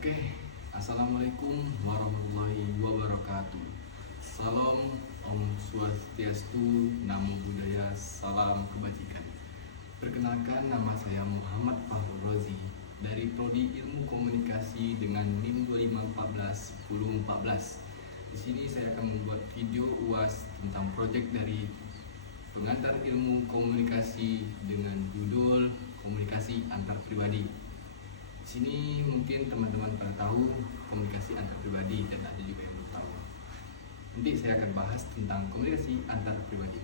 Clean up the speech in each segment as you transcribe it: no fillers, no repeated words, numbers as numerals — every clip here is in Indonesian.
Oke, Assalamualaikum warahmatullahi wabarakatuh. Salam Om Swastiastu, Namo Buddhaya, Salam Kebajikan. Perkenalkan, nama saya Muhammad Fahru Rozi dari Prodi Ilmu Komunikasi dengan NIM 2514 1014. Di sini saya akan membuat video UAS tentang proyek dari pengantar ilmu komunikasi dengan judul Komunikasi Antar Pribadi. Di sini mungkin teman-teman pada tahu komunikasi antar pribadi dan ada juga yang belum tahu. Nanti saya akan bahas tentang komunikasi antar pribadi.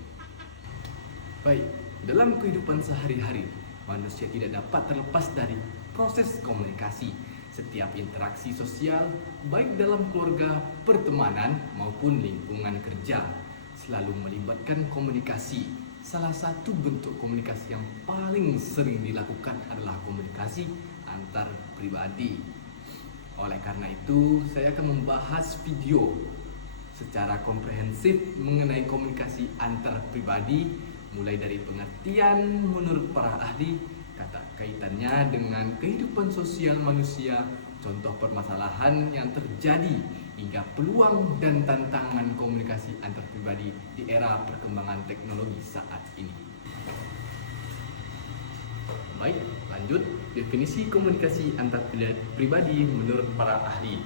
Baik, dalam kehidupan sehari-hari, manusia tidak dapat terlepas dari proses komunikasi. Setiap interaksi sosial, baik dalam keluarga, pertemanan, maupun lingkungan kerja, selalu melibatkan komunikasi. Salah satu bentuk komunikasi yang paling sering dilakukan adalah komunikasi antar pribadi. Oleh karena itu, saya akan membahas video secara komprehensif mengenai komunikasi antar pribadi, mulai dari pengertian menurut para ahli, kata kaitannya dengan kehidupan sosial manusia, contoh permasalahan yang terjadi, hingga peluang dan tantangan komunikasi antar pribadi di era perkembangan teknologi saat ini. Baik, lanjut. Definisi komunikasi antar pribadi menurut para ahli.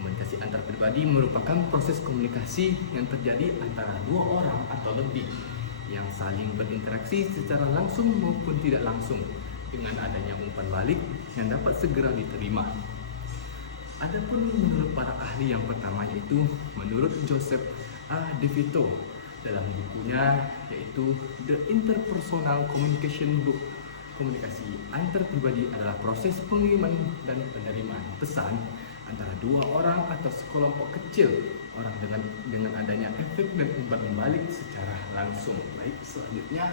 Komunikasi antar pribadi merupakan proses komunikasi yang terjadi antara dua orang atau lebih yang saling berinteraksi secara langsung maupun tidak langsung dengan adanya umpan balik yang dapat segera diterima. Adapun menurut para ahli yang pertama, yaitu menurut Joseph A. DeVito dalam bukunya yaitu The Interpersonal Communication Book, komunikasi antar pribadi adalah proses pengiriman dan penerimaan pesan antara dua orang atau sekelompok kecil orang dengan adanya efek dan umpan balik secara langsung. Baik, selanjutnya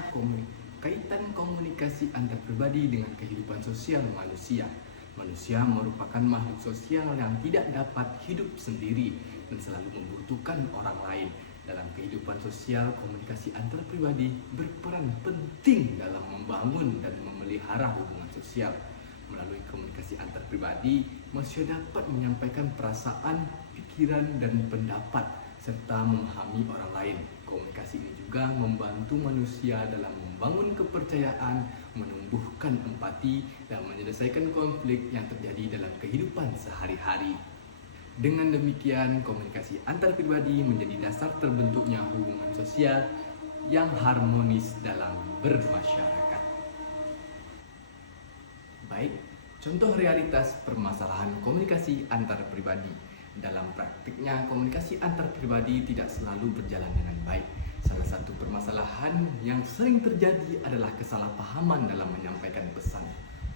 kaitan komunikasi antar pribadi dengan kehidupan sosial manusia. Manusia merupakan makhluk sosial yang tidak dapat hidup sendiri dan selalu membutuhkan orang lain. Dalam kehidupan sosial, komunikasi antar pribadi berperan penting dalam membangun dan memelihara hubungan sosial. Melalui komunikasi antar pribadi, manusia dapat menyampaikan perasaan, pikiran, dan pendapat, serta memahami orang lain. Komunikasi ini juga membantu manusia dalam membangun kepercayaan, menumbuhkan empati, dan menyelesaikan konflik yang terjadi dalam kehidupan sehari-hari. Dengan demikian, komunikasi antar pribadi menjadi dasar terbentuknya hubungan sosial yang harmonis dalam bermasyarakat. Baik, contoh realitas permasalahan komunikasi antar pribadi. Dalam praktiknya, komunikasi antar pribadi tidak selalu berjalan dengan baik. Salah satu permasalahan yang sering terjadi adalah kesalahpahaman dalam menyampaikan pesan.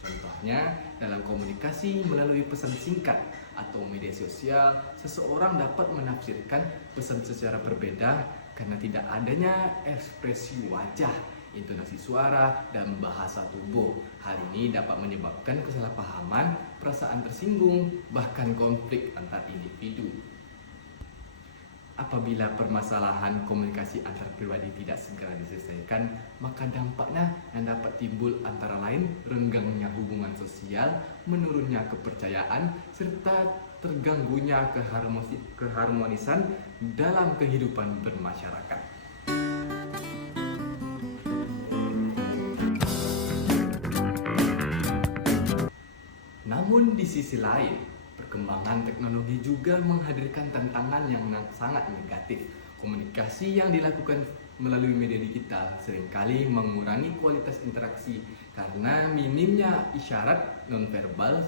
Contohnya, dalam komunikasi melalui pesan singkat atau media sosial, seseorang dapat menafsirkan pesan secara berbeda karena tidak adanya ekspresi wajah, intonasi suara, dan bahasa tubuh. Hal ini dapat menyebabkan kesalahpahaman, perasaan tersinggung, bahkan konflik antar individu. Apabila permasalahan komunikasi antar pribadi tidak segera diselesaikan, maka dampaknya yang dapat timbul antara lain renggangnya hubungan sosial, menurunnya kepercayaan, serta terganggunya keharmonisan dalam kehidupan bermasyarakat. Namun di sisi lain, Perkembangan teknologi juga menghadirkan tantangan yang sangat negatif. Komunikasi yang dilakukan melalui media digital seringkali mengurangi kualitas interaksi karena minimnya isyarat nonverbal.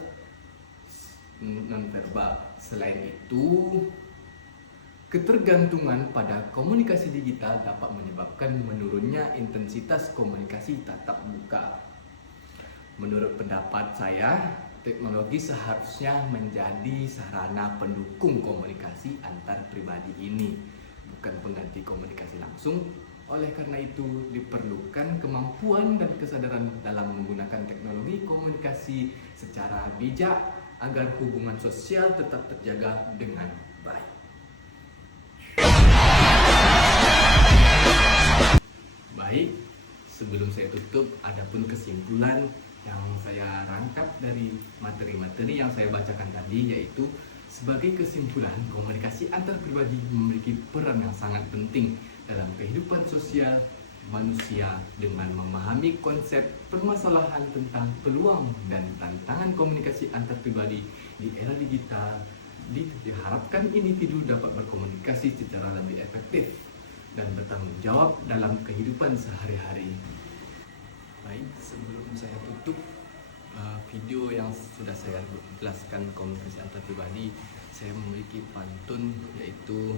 Selain itu, ketergantungan pada komunikasi digital dapat menyebabkan menurunnya intensitas komunikasi tatap muka. Menurut pendapat saya, teknologi seharusnya menjadi sarana pendukung komunikasi antar pribadi ini, bukan pengganti komunikasi langsung. Oleh karena itu, diperlukan kemampuan dan kesadaran dalam menggunakan teknologi komunikasi secara bijak agar hubungan sosial tetap terjaga dengan baik. Baik, sebelum saya tutup, adapun kesimpulan yang saya rangkap dari materi-materi yang saya bacakan tadi, yaitu sebagai kesimpulan, komunikasi antar pribadi memiliki peran yang sangat penting dalam kehidupan sosial manusia. Dengan memahami konsep permasalahan tentang peluang dan tantangan komunikasi antar pribadi di era digital, diharapkan individu dapat berkomunikasi secara lebih efektif dan bertanggung jawab dalam kehidupan sehari-hari. Baik, sebelum saya tutup video yang sudah saya jelaskan komunikasi antar pribadi, saya memiliki pantun, yaitu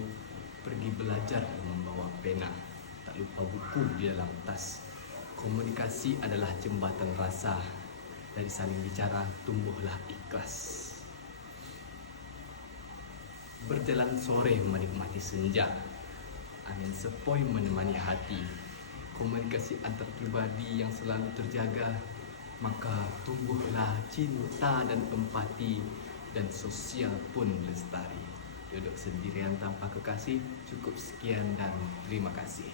pergi belajar membawa pena, tak lupa buku di dalam tas. Komunikasi adalah jembatan rasa, dari saling bicara tumbuhlah ikhlas. Berjalan sore menikmati senja, angin sepoi menemani hati. Komunikasi antar pribadi yang selalu terjaga, maka tumbuhlah cinta dan empati, dan sosial pun lestari. Duduk sendirian tanpa kekasih, cukup sekian dan terima kasih.